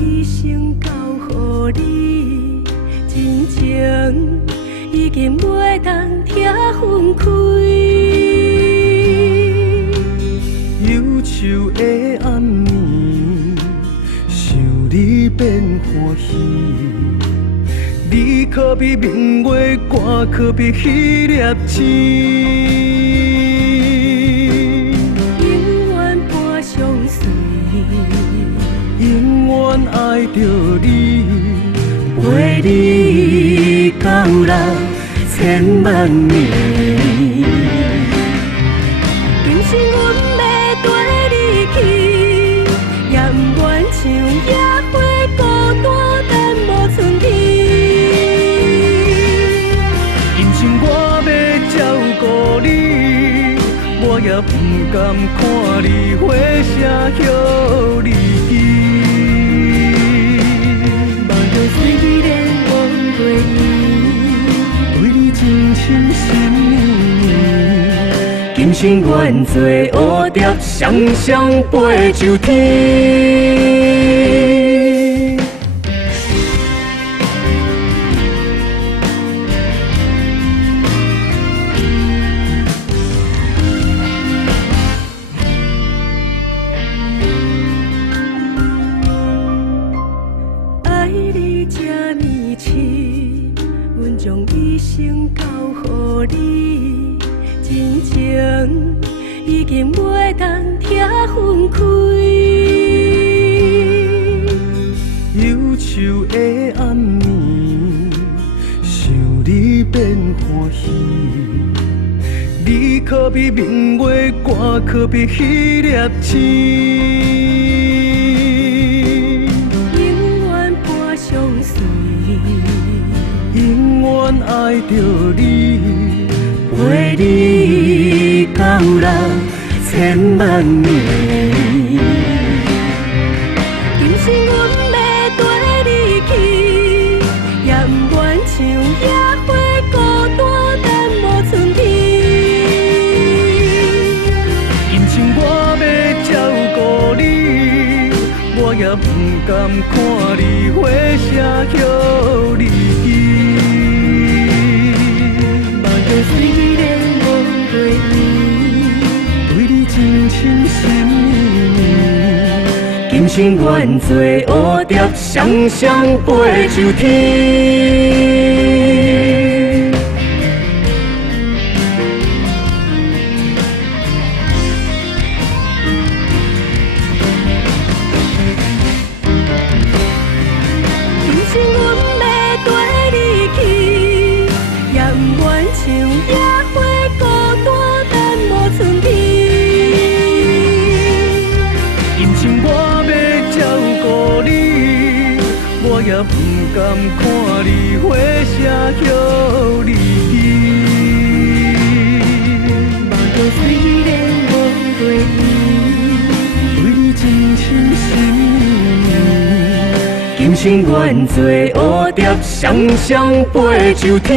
一生交予你，真情已经袂当听分开。忧愁的暗暝，想你变欢喜。你可比明月光，可比彼粒星。永远伴相随，永远爱着你，陪你到老千万年。今生阮要跟你去，也不愿像野花孤单等无春天。今生我要照顾你，我也不甘看你火车歇离去。目睭虽然望过你，对你真心实意，今生愿做蝴蝶，双双飞上天。爱你这呢深，阮将一生交予你，真情已经袂当听分开。忧愁的暗暝，想你变欢喜。你可比明月光，可比彼粒星。永远伴相随，永远爱着你，陪你到老千万年。今生阮要跟你去，也不愿像野花孤单等无春天。今生我要照顾你，我也不甘看你火车歇离去。目睭虽然望过你，对你真心实意，今生愿做蝴蝶，双双飞上天。今生阮要跟你去，也不愿像野花孤单等无春天。今生我要照顾你，我也不甘看你火车歇离去。目睭虽然望过你，对你真心实意，今生愿做蝴蝶，双双飞上天。